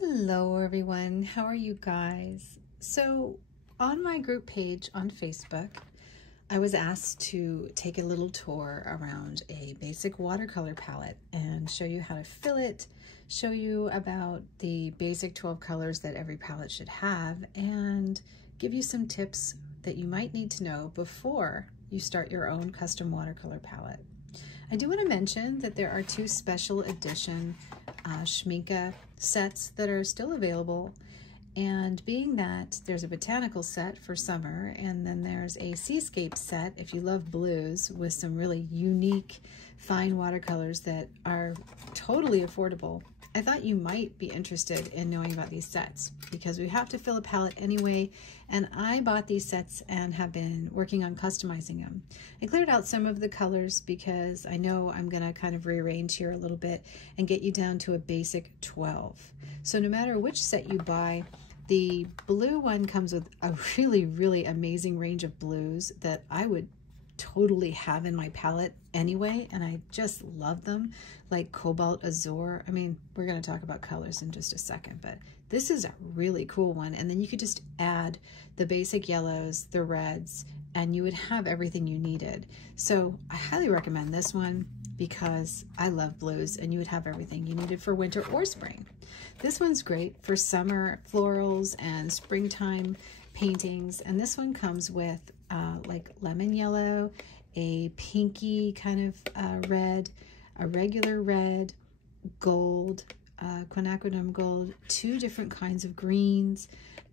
Hello everyone, how are you guys? So on my group page on Facebook, I was asked to take a little tour around a basic watercolor palette and show you how to fill it, show you about the basic 12 colors that every palette should have, and give you some tips that you might need to know before you start your own custom watercolor palette. I do want to mention that there are two special edition Schminke sets that are still available, and being that there's a botanical set for summer and then there's a seascape set if you love blues with some really unique fine watercolors that are totally affordable. I thought you might be interested in knowing about these sets because we have to fill a palette anyway, and I bought these sets and have been working on customizing them. I cleared out some of the colors because I know I'm going to kind of rearrange here a little bit and get you down to a basic 12. So no matter which set you buy, the blue one comes with a really amazing range of blues that I would totally have in my palette anyway, and I just love them, like Cobalt, Azure. I mean, we're going to talk about colors in just a second, but this is a really cool one. And then you could just add the basic yellows, the reds, and you would have everything you needed. So I highly recommend this one because I love blues, and you would have everything you needed for winter or spring. This one's great for summer florals and springtime paintings, and this one comes with like lemon yellow, a pinky kind of red, a regular red, gold, quinacridone gold, two different kinds of greens,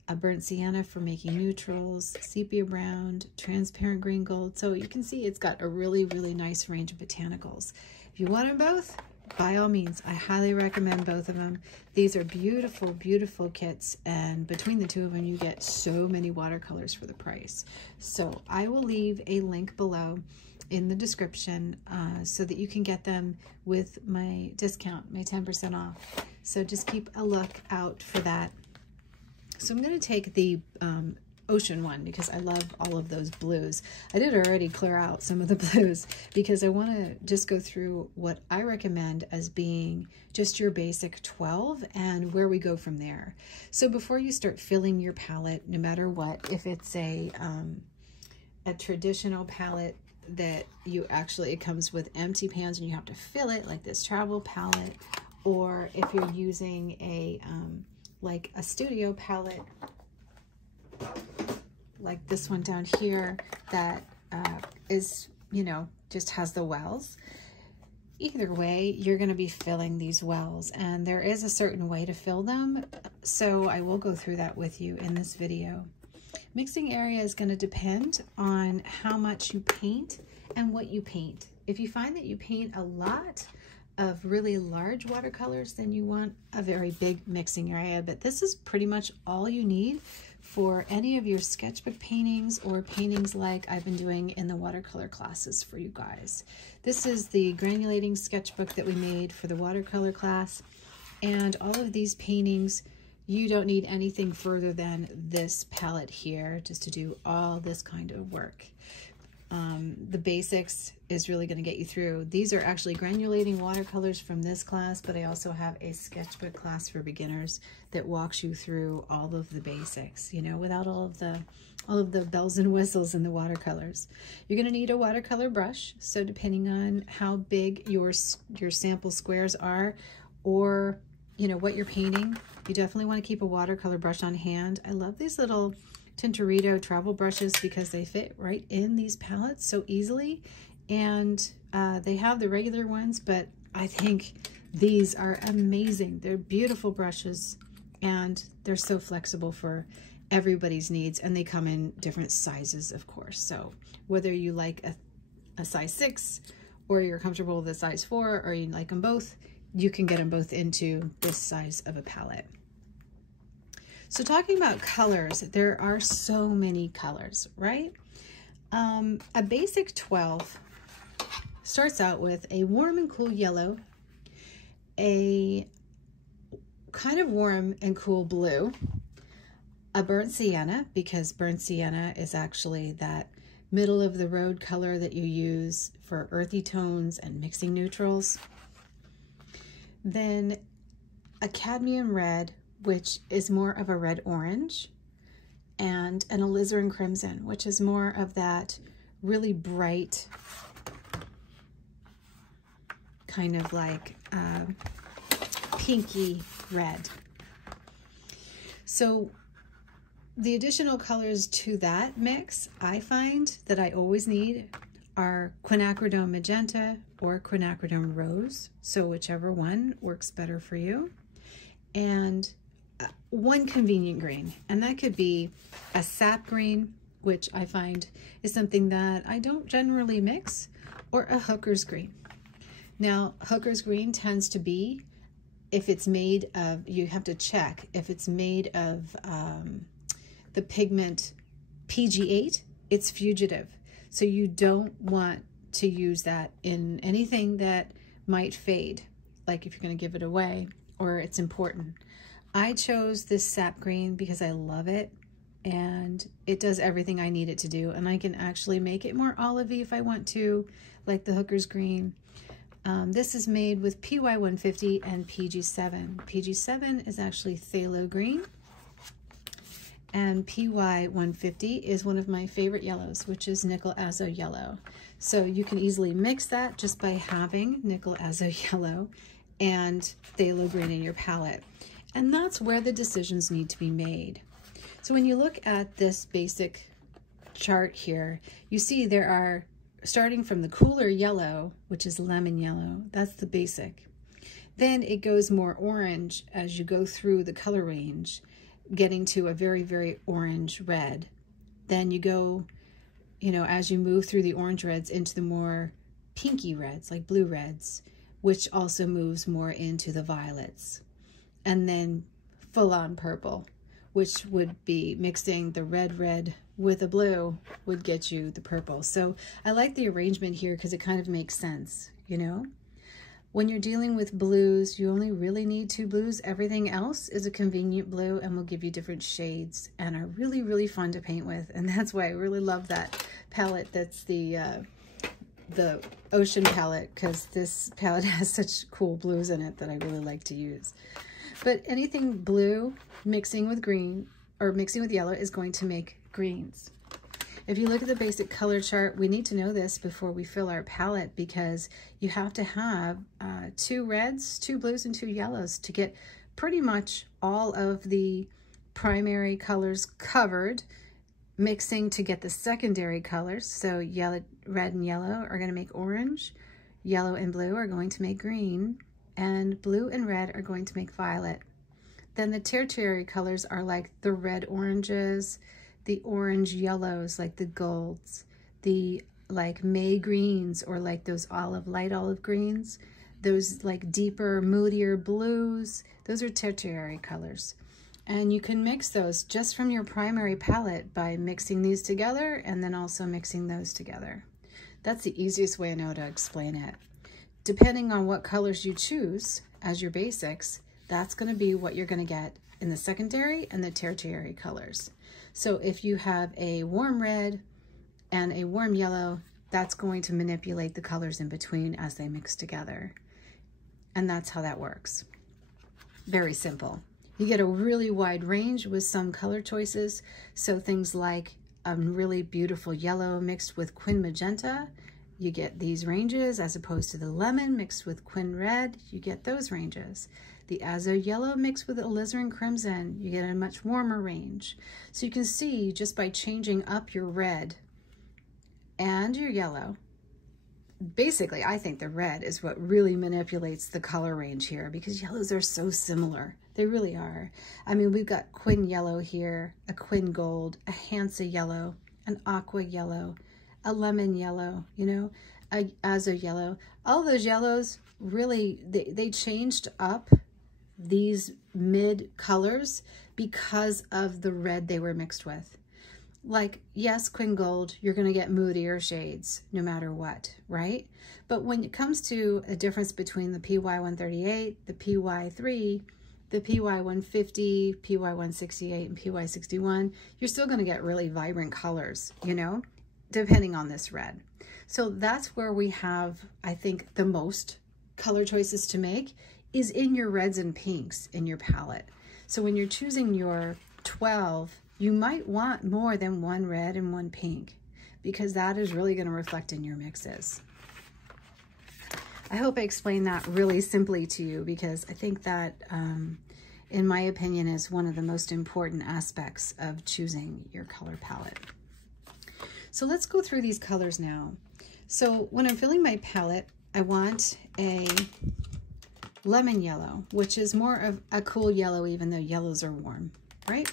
a burnt sienna for making neutrals, sepia brown, transparent green gold. So you can see it's got a really nice range of botanicals. If you want them both, by all means, I highly recommend both of them. These are beautiful kits, and between the two of them, you get so many watercolors for the price. So I will leave a link below in the description so that you can get them with my discount, my 10% off. So just keep a look out for that. So I'm going to take the ocean one because I love all of those blues. I did already clear out some of the blues because I want to just go through what I recommend as being just your basic 12 and where we go from there. So before you start filling your palette, no matter what, if it's a traditional palette that it comes with empty pans and you have to fill it, like this travel palette, or if you're using a like a studio palette like this one down here that is, just has the wells. Either way, you're going to be filling these wells, and there is a certain way to fill them, so I will go through that with you in this video. Mixing area is going to depend on how much you paint and what you paint. If you find that you paint a lot of really large watercolors, then you want a very big mixing area, but this is pretty much all you need for any of your sketchbook paintings or paintings like I've been doing in the watercolor classes for you guys. This is the granulating sketchbook that we made for the watercolor class, and all of these paintings, you don't need anything further than this palette here just to do all this kind of work. The basics is really going to get you through. These are actually granulating watercolors from this class, but I also have a sketchbook class for beginners that walks you through all of the basics, without all of the bells and whistles in the watercolors. You're going to need a watercolor brush, so depending on how big your sample squares are, or what you're painting, you definitely want to keep a watercolor brush on hand. I love these little Tintorito travel brushes because they fit right in these palettes so easily, and they have the regular ones, but I think these are amazing. They're beautiful brushes, and they're so flexible for everybody's needs, and they come in different sizes, of course. So whether you like a size 6 or you're comfortable with a size 4, or you like them both, you can get them both into this size of a palette. So talking about colors, there are so many colors, right? A basic 12 starts out with a warm and cool yellow, a kind of warm and cool blue, a burnt sienna, because burnt sienna is actually that middle of the road color that you use for earthy tones and mixing neutrals. Then a cadmium red which is more of a red-orange, and an alizarin crimson, which is more of that really bright, kind of like pinky red. So the additional colors to that mix, I find that I always need are quinacridone magenta or quinacridone rose, so whichever one works better for you, and one convenient green, and that could be a sap green, which I find is something that I don't generally mix, or a hooker's green. Now, hooker's green tends to be, if it's made of, you have to check if it's made of the pigment PG8, it's fugitive. So you don't want to use that in anything that might fade, like if you're going to give it away or it's important. I chose this sap green because I love it, and it does everything I need it to do, and I can actually make it more olivey if I want to, like the hooker's green. This is made with PY150 and PG7. PG7 is actually phthalo green, and PY150 is one of my favorite yellows, which is nickel azo yellow. So you can easily mix that just by having nickel azo yellow and phthalo green in your palette. And that's where the decisions need to be made. So when you look at this basic chart here, you see there are, starting from the cooler yellow, which is lemon yellow, that's the basic. Then it goes more orange as you go through the color range, getting to a very, very orange red. Then you go, you know, as you move through the orange reds into the more pinky reds, like blue reds, which also moves more into the violets. And then full-on purple, which would be mixing the red with a blue would get you the purple. So I like the arrangement here because it kind of makes sense, you know? When you're dealing with blues, you only really need 2 blues. Everything else is a convenient blue and will give you different shades and are really, really fun to paint with. And that's why I really love that palette. That's the ocean palette, because this palette has such cool blues in it that I really like to use. But anything blue mixing with green or mixing with yellow is going to make greens. If you look at the basic color chart, we need to know this before we fill our palette, because you have to have 2 reds, 2 blues, and 2 yellows to get pretty much all of the primary colors covered, mixing to get the secondary colors. So yellow, red, and yellow are going to make orange, yellow and blue are going to make green, and blue and red are going to make violet. Then the tertiary colors are like the red oranges, the orange yellows like the golds, the like May greens, or like those light olive greens, those like deeper, moodier blues, those are tertiary colors. And you can mix those just from your primary palette by mixing these together and then also mixing those together. That's the easiest way I know to explain it. Depending on what colors you choose as your basics, that's going to be what you're going to get in the secondary and the tertiary colors. So if you have a warm red and a warm yellow, that's going to manipulate the colors in between as they mix together. And that's how that works. Very simple. You get a really wide range with some color choices. So things like a really beautiful yellow mixed with Quin Magenta, you get these ranges, as opposed to the lemon mixed with Quin Red, you get those ranges. The azo yellow mixed with alizarin crimson, you get a much warmer range. So you can see just by changing up your red and your yellow, basically I think the red is what really manipulates the color range here, because yellows are so similar. They really are. I mean, we've got Quin yellow here, a Quin gold, a Hansa yellow, an aqua yellow, a lemon yellow, you know, a azo yellow. All those yellows really, they changed up these mid colors because of the red they were mixed with. Like, yes, Quin gold, you're going to get moodier shades no matter what, right? But when it comes to a difference between the PY138, the PY3, the PY150, PY168, and PY61, you're still going to get really vibrant colors, you know, depending on this red. So that's where we have, I think, the most color choices to make is in your reds and pinks in your palette. So when you're choosing your 12, you might want more than one red and one pink, because that is really going to reflect in your mixes. I hope I explained that really simply to you, because I think that, in my opinion, is one of the most important aspects of choosing your color palette. So let's go through these colors now. So when I'm filling my palette, I want a lemon yellow, which is more of a cool yellow, even though yellows are warm, right?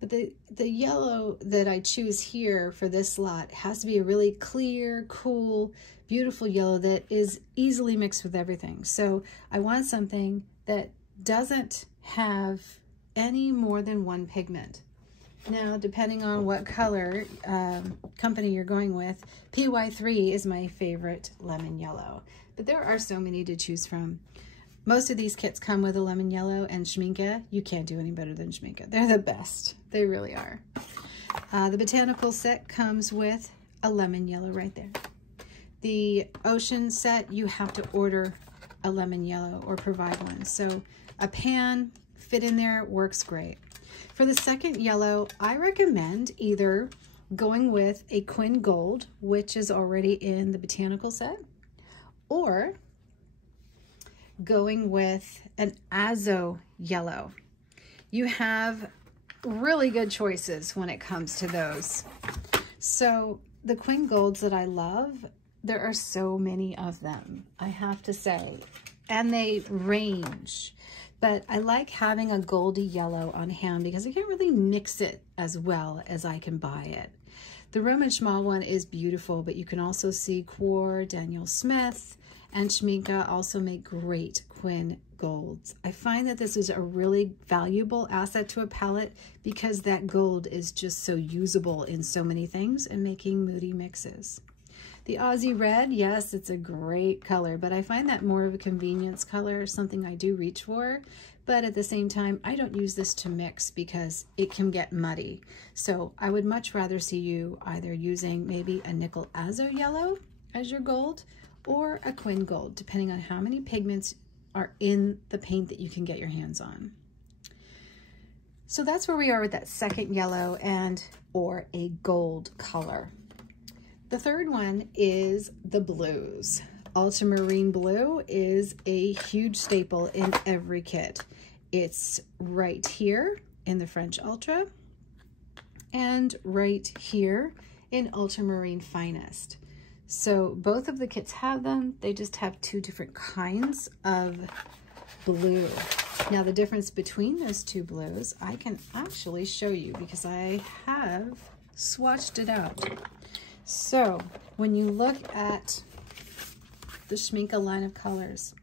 But the yellow that I choose here for this lot has to be a really clear, cool, beautiful yellow that is easily mixed with everything. So I want something that doesn't have any more than one pigment. Now, depending on what color company you're going with, PY3 is my favorite lemon yellow, but there are so many to choose from. Most of these kits come with a lemon yellow, and Schminke, you can't do any better than Schminke. They're the best. They really are. The botanical set comes with a lemon yellow right there. The ocean set, you have to order a lemon yellow or provide one. So a pan fit in there works great. For the second yellow, I recommend either going with a Quin Gold, which is already in the botanical set, or going with an Azo yellow. You have really good choices when it comes to those. So the Quin Golds that I love, there are so many of them, I have to say, and they range. But I like having a goldy yellow on hand because I can't really mix it as well as I can buy it. The Roman Szmal one is beautiful, but you can also see Quor, Daniel Smith, and Schminke also make great Quin Golds. I find that this is a really valuable asset to a palette because that gold is just so usable in so many things and making moody mixes. The Aussie Red, yes, it's a great color, but I find that more of a convenience color, something I do reach for. But at the same time, I don't use this to mix because it can get muddy. So I would much rather see you either using maybe a Nickel Azo Yellow as your gold, or a Quin Gold, depending on how many pigments are in the paint that you can get your hands on. So that's where we are with that second yellow or a gold color. The third one is the blues. Ultramarine blue is a huge staple in every kit. It's right here in the French Ultra and right here in Ultramarine Finest. So both of the kits have them. They just have two different kinds of blue. Now the difference between those two blues, I can actually show you because I have swatched it out. So when you look at the Schminke line of colors,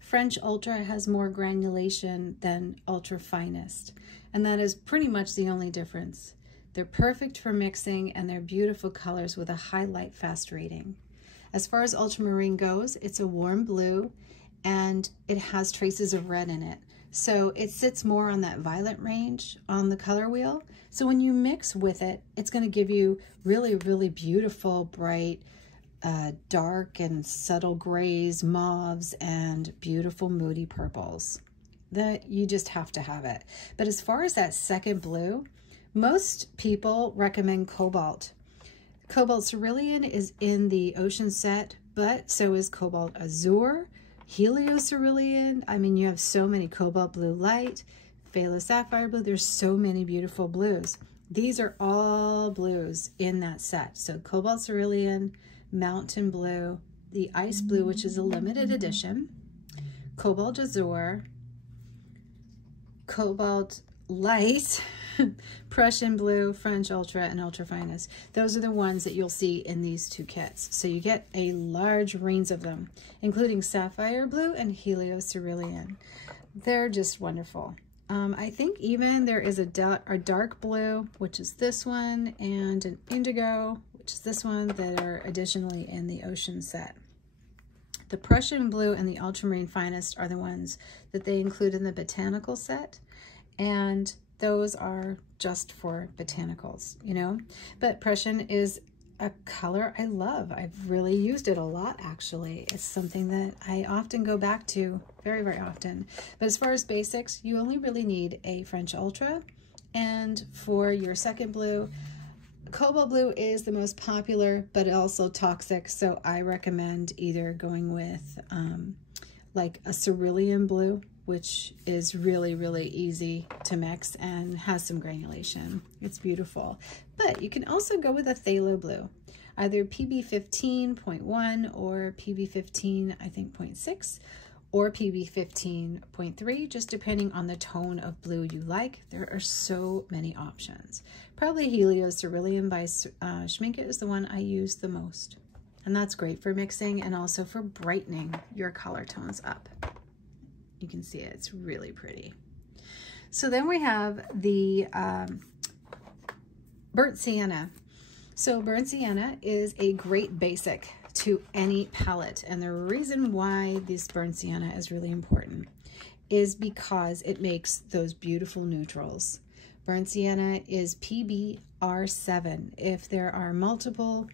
French Ultra has more granulation than Ultra Finest, and that is pretty much the only difference. They're perfect for mixing, and they're beautiful colors with a high light fast rating. As far as ultramarine goes, it's a warm blue, and it has traces of red in it. So it sits more on that violet range on the color wheel. So when you mix with it, it's going to give you really, really beautiful, bright, dark and subtle grays, mauves, and beautiful moody purples. That you just have to have it. But as far as that second blue, most people recommend Cobalt. Cobalt Cerulean is in the Ocean set, but so is Cobalt Azure, Helio Cerulean. I mean, you have so many Cobalt Blue Light, Phthalo Sapphire Blue. There's so many beautiful blues. These are all blues in that set. So Cobalt Cerulean, Mountain Blue, the Ice Blue, which is a limited edition, Cobalt Azure, Cobalt Light, Prussian Blue, French Ultra, and Ultra Finest. Those are the ones that you'll see in these two kits. So you get a large range of them, including Sapphire Blue and Helio Cerulean. They're just wonderful. I think even there is a dark blue, which is this one, and an indigo, which is this one, that are additionally in the Ocean set. The Prussian Blue and the Ultramarine Finest are the ones that they include in the Botanical set, and those are just for botanicals, you know. But Prussian is a color I love. I've really used it a lot, actually. It's something that I often go back to, very, very often. But as far as basics, you only really need a French Ultra. And for your second blue, Cobalt blue is the most popular, but also toxic. So I recommend either going with like a cerulean blue, which is really, really easy to mix and has some granulation. It's beautiful. But you can also go with a phthalo blue, either PB15.1 or PB15, I think 0.6, or PB15.3, just depending on the tone of blue you like. There are so many options. Probably Helio Cerulean by Schmincke is the one I use the most. And that's great for mixing and also for brightening your color tones up. You can see it, it's really pretty. So then we have the Burnt Sienna. So Burnt Sienna is a great basic to any palette. And the reason why this Burnt Sienna is really important is because it makes those beautiful neutrals. Burnt Sienna is PBR7. If there are multiple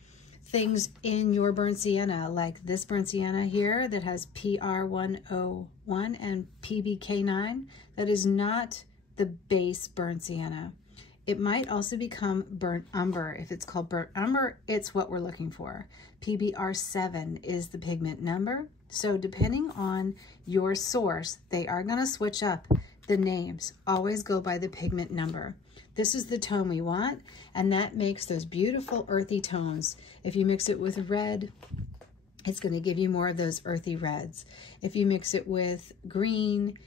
things in your Burnt Sienna, like this Burnt Sienna here that has PR101 and PBK9, that is not the base Burnt Sienna. It might also become burnt umber. If it's called burnt umber, it's what we're looking for. PBR7 is the pigment number. So depending on your source, they are going to switch up the names. Always go by the pigment number. This is the tone we want, and that makes those beautiful earthy tones. If you mix it with red, it's going to give you more of those earthy reds. If you mix it with green,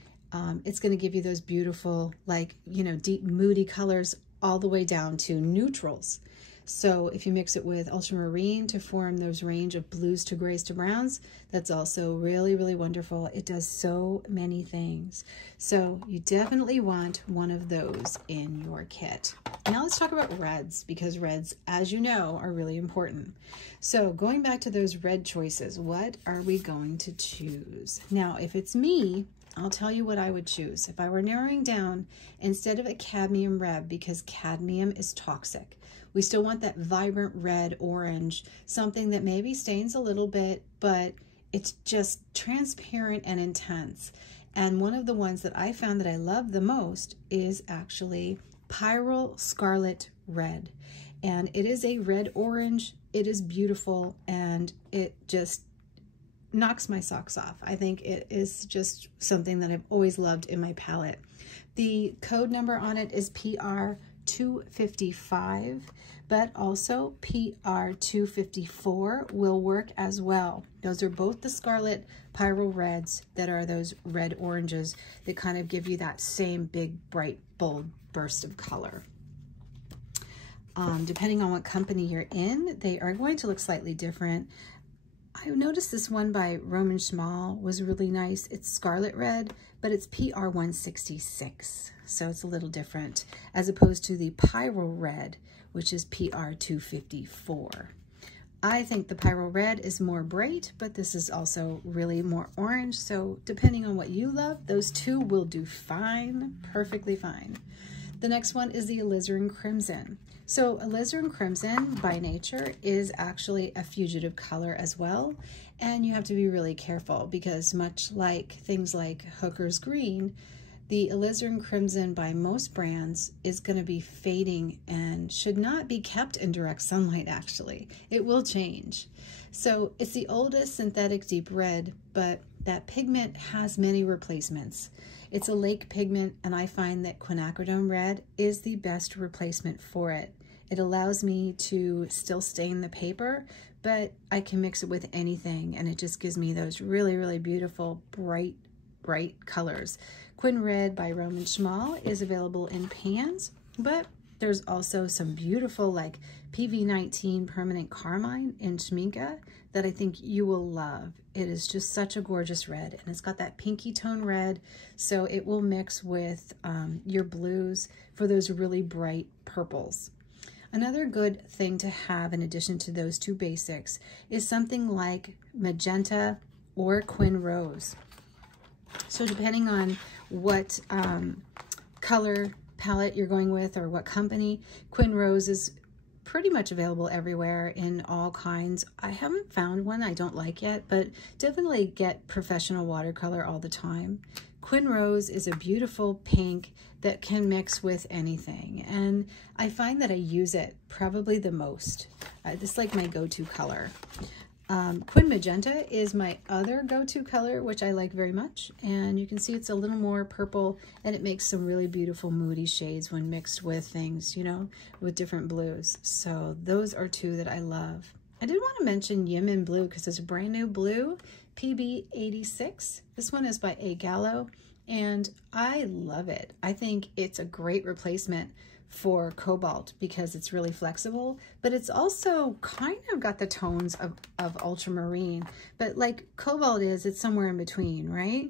it's going to give you those beautiful, like, you know, deep moody colors all the way down to neutrals. So if you mix it with ultramarine to form those range of blues to grays to browns, that's also really, really wonderful. It does so many things. So you definitely want one of those in your kit. Now let's talk about reds, because reds, as you know, are really important. So going back to those red choices, what are we going to choose? Now, if it's me, I'll tell you what I would choose. If I were narrowing down, instead of a cadmium red, because cadmium is toxic, we still want that vibrant red, orange, something that maybe stains a little bit, but it's just transparent and intense. And one of the ones that I found that I love the most is actually Pyrrole Scarlet Red. And it is a red orange. It is beautiful, and it just knocks my socks off. I think it is just something that I've always loved in my palette. The code number on it is PR255, but also PR254 will work as well. Those are both the Scarlet Pyrrole Reds that are those red oranges that kind of give you that same big, bright, bold burst of color. Depending on what company you're in, they are going to look slightly different. I noticed this one by Szmal was really nice. It's Scarlet Red, but it's PR166, so it's a little different, as opposed to the Pyrrole Red, which is PR254. I think the Pyrrole Red is more bright, but this is also really more orange, so depending on what you love, those two will do fine, perfectly fine. The next one is the Alizarin Crimson. So Alizarin Crimson by nature is actually a fugitive color as well, and you have to be really careful because much like things like Hooker's Green, the Alizarin Crimson by most brands is going to be fading and should not be kept in direct sunlight actually. It will change. So it's the oldest synthetic deep red, but that pigment has many replacements. It's a lake pigment, and I find that quinacridone red is the best replacement for it. It allows me to still stain the paper, but I can mix it with anything, and it just gives me those really, really beautiful, bright colors. Quin Red by Szmal is available in pans, but there's also some beautiful like PV19 Permanent Carmine in Schmincke that I think you will love. It is just such a gorgeous red, and it's got that pinky tone red, so it will mix with your blues for those really bright purples. Another good thing to have in addition to those two basics is something like Magenta or Quin Rose. So depending on what color palette you're going with or what company, Quin Rose is pretty much available everywhere in all kinds. I haven't found one I don't like yet, but definitely get professional watercolor all the time. Quin Rose is a beautiful pink that can mix with anything, and I find that I use it probably the most. This is like my go-to color. Quin Magenta is my other go-to color, which I like very much, and you can see it's a little more purple, and it makes some really beautiful moody shades when mixed with things, you know, with different blues. So those are two that I love. I did want to mention Yemen Blue because it's a brand new blue, PB86. This one is by A Gallo, and I love it. I think it's a great replacement for Cobalt because it's really flexible, but it's also kind of got the tones of ultramarine, but like Cobalt is, it's somewhere in between, right?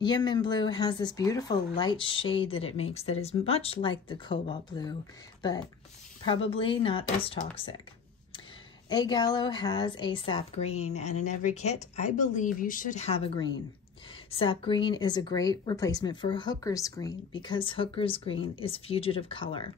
Yemen Blue has this beautiful light shade that it makes that is much like the Cobalt Blue, but probably not as toxic. A Gallo has a Sap Green, and in every kit, I believe you should have a green. Sap Green is a great replacement for Hooker's Green because Hooker's Green is fugitive color.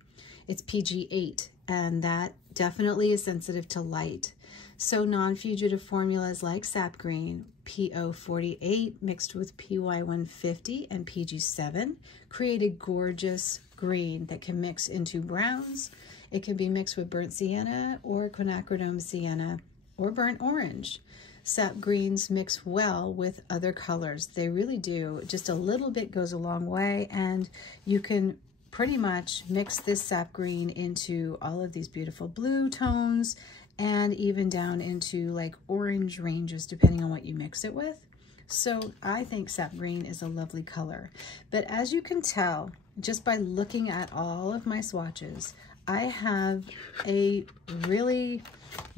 It's PG8, and that definitely is sensitive to light. So non-fugitive formulas like Sap Green, PO48 mixed with PY150 and PG7 create a gorgeous green that can mix into browns. It can be mixed with burnt sienna or quinacridone sienna or burnt orange. Sap Greens mix well with other colors. They really do. Just a little bit goes a long way, and you can pretty much mix this Sap Green into all of these beautiful blue tones and even down into like orange ranges depending on what you mix it with. So I think Sap Green is a lovely color. But as you can tell, just by looking at all of my swatches, I have a really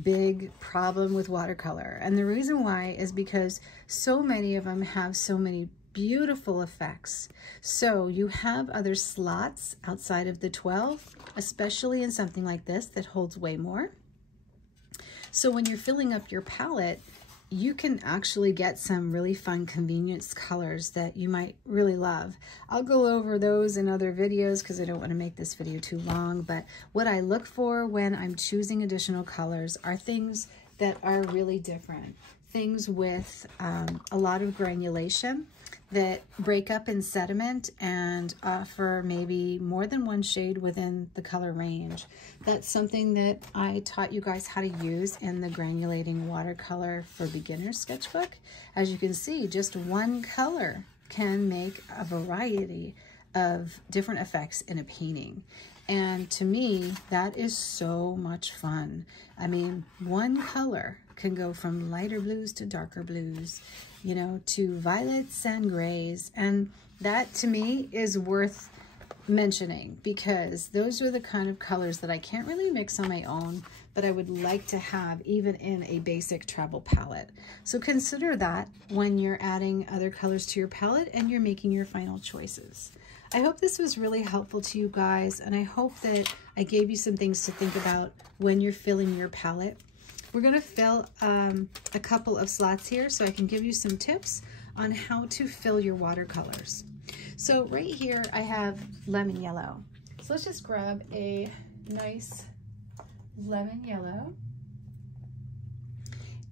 big problem with watercolor. And the reason why is because so many of them have so many beautiful effects. So you have other slots outside of the 12, especially in something like this that holds way more. So when you're filling up your palette, you can actually get some really fun convenience colors that you might really love. I'll go over those in other videos because I don't want to make this video too long, but what I look for when I'm choosing additional colors are things that are really different. Things with a lot of granulation that break up in sediment and offer maybe more than one shade within the color range. That's something that I taught you guys how to use in the Granulating Watercolor for Beginners sketchbook. As you can see, just one color can make a variety of different effects in a painting. And to me, that is so much fun. I mean, one color can go from lighter blues to darker blues, you know, to violets and grays. And that to me is worth mentioning because those are the kind of colors that I can't really mix on my own, but I would like to have even in a basic travel palette. So consider that when you're adding other colors to your palette and you're making your final choices. I hope this was really helpful to you guys, and I hope that I gave you some things to think about when you're filling your palette. We're going to fill a couple of slots here so I can give you some tips on how to fill your watercolors. So right here I have lemon yellow. So let's just grab a nice lemon yellow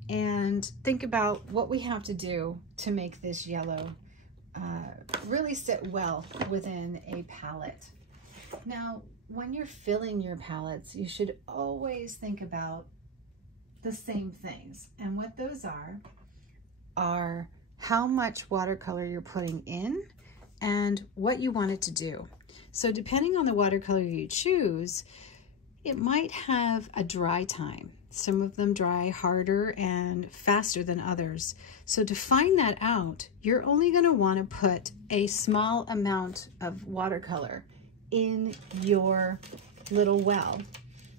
and think about what we have to do to make this yellow really sit well within a palette. Now, when you're filling your palettes, you should always think about the same things. And what those are how much watercolor you're putting in and what you want it to do. So depending on the watercolor you choose, it might have a dry time. Some of them dry harder and faster than others. So to find that out, you're only going to want to put a small amount of watercolor in your little well.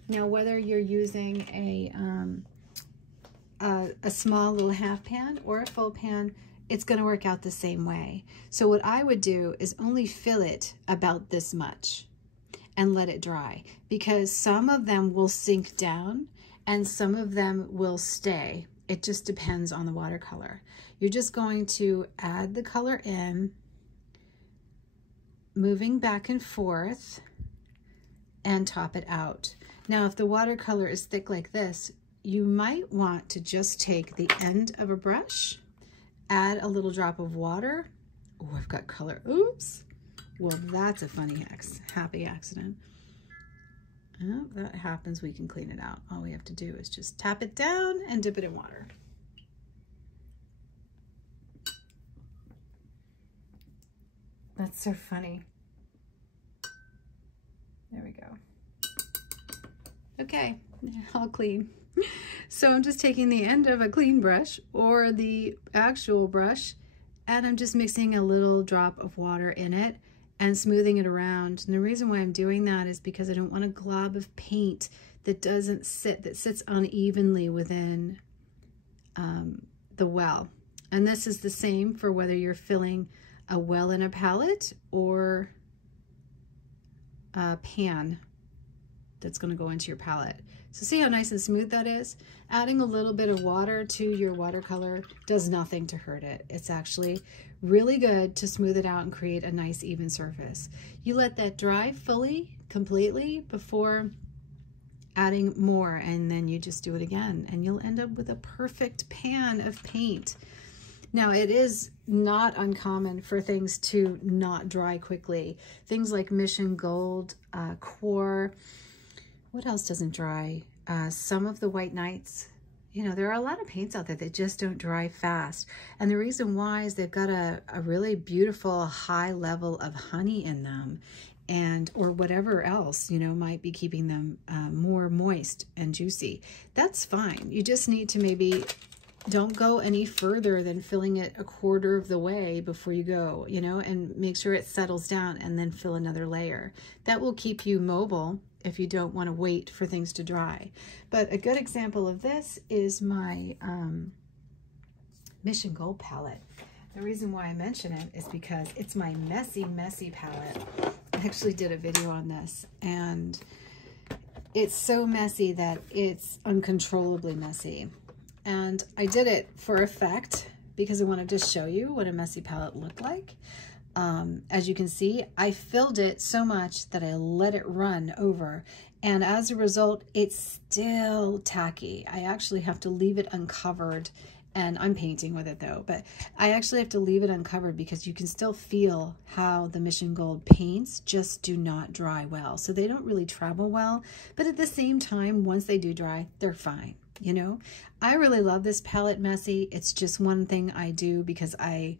Now, whether you're using a small little half pan or a full pan, it's going to work out the same way. So what I would do is only fill it about this much and let it dry, because some of them will sink down and some of them will stay. It just depends on the watercolor. You're just going to add the color in, moving back and forth, and top it out. Now, if the watercolor is thick like this, you might want to just take the end of a brush, add a little drop of water. Oh, I've got color. Oops. Well, that's a funny happy accident. Oh, that happens. We can clean it out. All we have to do is just tap it down and dip it in water. That's so funny. There we go. Okay, all clean. So I'm just taking the end of a clean brush or the actual brush, and I'm just mixing a little drop of water in it and smoothing it around. And the reason why I'm doing that is because I don't want a glob of paint that doesn't sit, that sits unevenly within the well. And this is the same for whether you're filling a well in a palette or a pan that's going to go into your palette. So see how nice and smooth that is? Adding a little bit of water to your watercolor does nothing to hurt it. It's actually really good to smooth it out and create a nice even surface. You let that dry fully, completely before adding more, and then you just do it again and you'll end up with a perfect pan of paint. Now, it is not uncommon for things to not dry quickly. Things like Mission Gold, Core, what else doesn't dry? Some of the White Nights. You know, there are a lot of paints out there that just don't dry fast. And the reason why is they've got a really beautiful high level of honey in them, and or whatever else, you know, might be keeping them more moist and juicy. That's fine. You just need to maybe don't go any further than filling it a quarter of the way before you go, you know, and make sure it settles down and then fill another layer. That will keep you mobile if you don't want to wait for things to dry. But a good example of this is my Mission Gold palette. The reason why I mention it is because it's my messy palette. I actually did a video on this, and it's so messy that it's uncontrollably messy. And I did it for effect because I wanted to show you what a messy palette looked like. As you can see, I filled it so much that I let it run over. And as a result, it's still tacky. I actually have to leave it uncovered, and I'm painting with it though, but I actually have to leave it uncovered because you can still feel how the Mission Gold paints just do not dry well. So they don't really travel well, but at the same time, once they do dry, they're fine. You know, I really love this palette messy. It's just one thing I do because I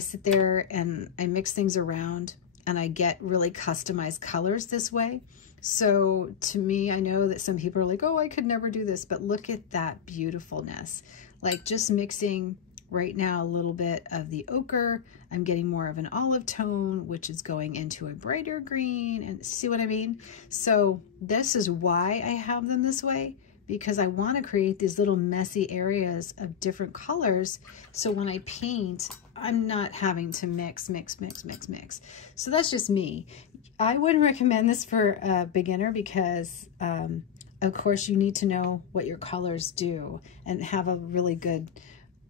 sit there and I mix things around and I get really customized colors this way. So to me, I know that some people are like, oh, I could never do this, but look at that beautifulness. Like just mixing right now a little bit of the ochre, I'm getting more of an olive tone, which is going into a brighter green, and see what I mean? So this is why I have them this way, because I want to create these little messy areas of different colors. So when I paint, I'm not having to mix. So that's just me. I wouldn't recommend this for a beginner because, of course, you need to know what your colors do and have a really good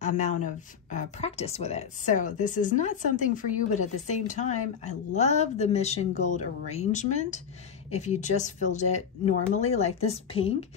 amount of practice with it. So this is not something for you, but at the same time, I love the Mission Gold arrangement. If you just filled it normally like this pink,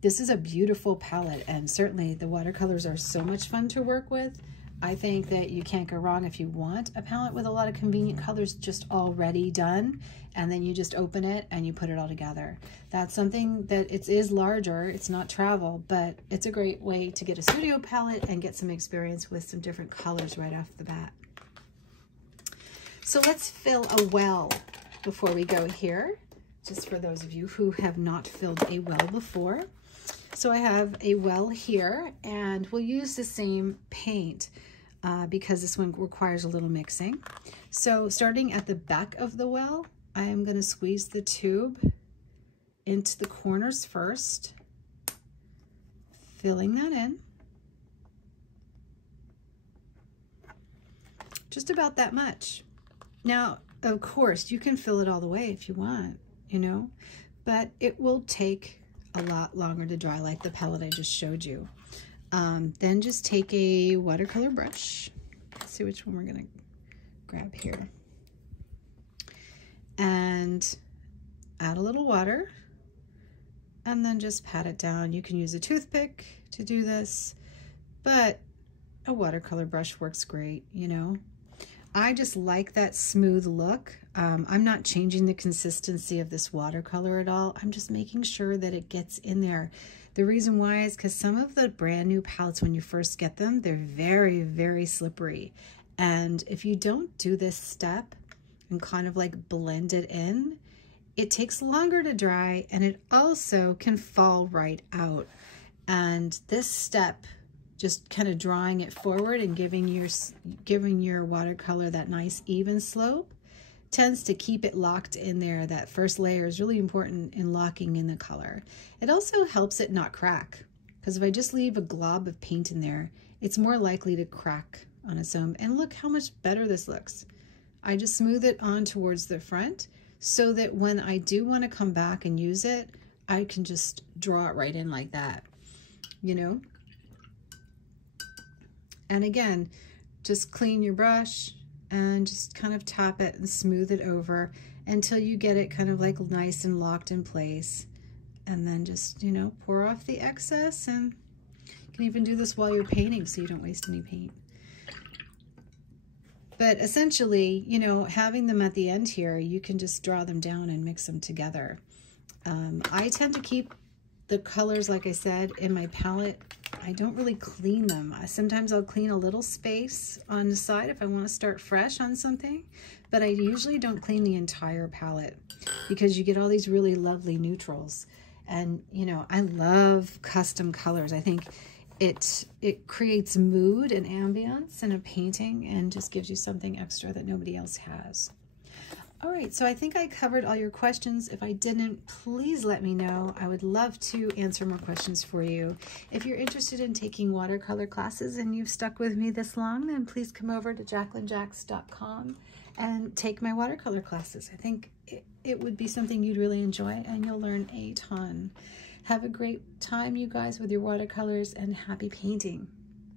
this is a beautiful palette, and certainly the watercolors are so much fun to work with. I think that you can't go wrong if you want a palette with a lot of convenient colors just already done, and then you just open it and you put it all together. That's something that it is larger, it's not travel, but it's a great way to get a studio palette and get some experience with some different colors right off the bat. So let's fill a well before we go here, just for those of you who have not filled a well before. So I have a well here, and we'll use the same paint because this one requires a little mixing. So starting at the back of the well, I am going to squeeze the tube into the corners first, filling that in. Just about that much. Now, of course, you can fill it all the way if you want, you know, but it will take a lot longer to dry, like the palette I just showed you. Then just take a watercolor brush. Let's see which one we're gonna grab here. And add a little water and then just pat it down. You can use a toothpick to do this, but a watercolor brush works great, you know. I just like that smooth look. I'm not changing the consistency of this watercolor at all. I'm just making sure that it gets in there. The reason why is because some of the brand new palettes, when you first get them, they're very, very slippery. And if you don't do this step and kind of like blend it in, it takes longer to dry, and it also can fall right out. And this step, just kind of drawing it forward and giving your watercolor that nice even slope, tends to keep it locked in there. That first layer is really important in locking in the color. It also helps it not crack, because if I just leave a glob of paint in there, it's more likely to crack on its own. And look how much better this looks. I just smooth it on towards the front so that when I do want to come back and use it, I can just draw it right in like that, you know? And again, just clean your brush and just kind of tap it and smooth it over until you get it kind of like nice and locked in place. And then just, you know, pour off the excess, and you can even do this while you're painting so you don't waste any paint. But essentially, you know, having them at the end here, you can just draw them down and mix them together. I tend to keep the colors, like I said, in my palette. I don't really clean them. Sometimes I'll clean a little space on the side if I want to start fresh on something, but I usually don't clean the entire palette because you get all these really lovely neutrals. And, you know, I love custom colors. I think it creates mood and ambience in a painting and just gives you something extra that nobody else has. All right, so I think I covered all your questions. If I didn't, please let me know. I would love to answer more questions for you. If you're interested in taking watercolor classes and you've stuck with me this long, then please come over to JacquelineJax.com and take my watercolor classes. I think it would be something you'd really enjoy, and you'll learn a ton. Have a great time, you guys, with your watercolors, and happy painting.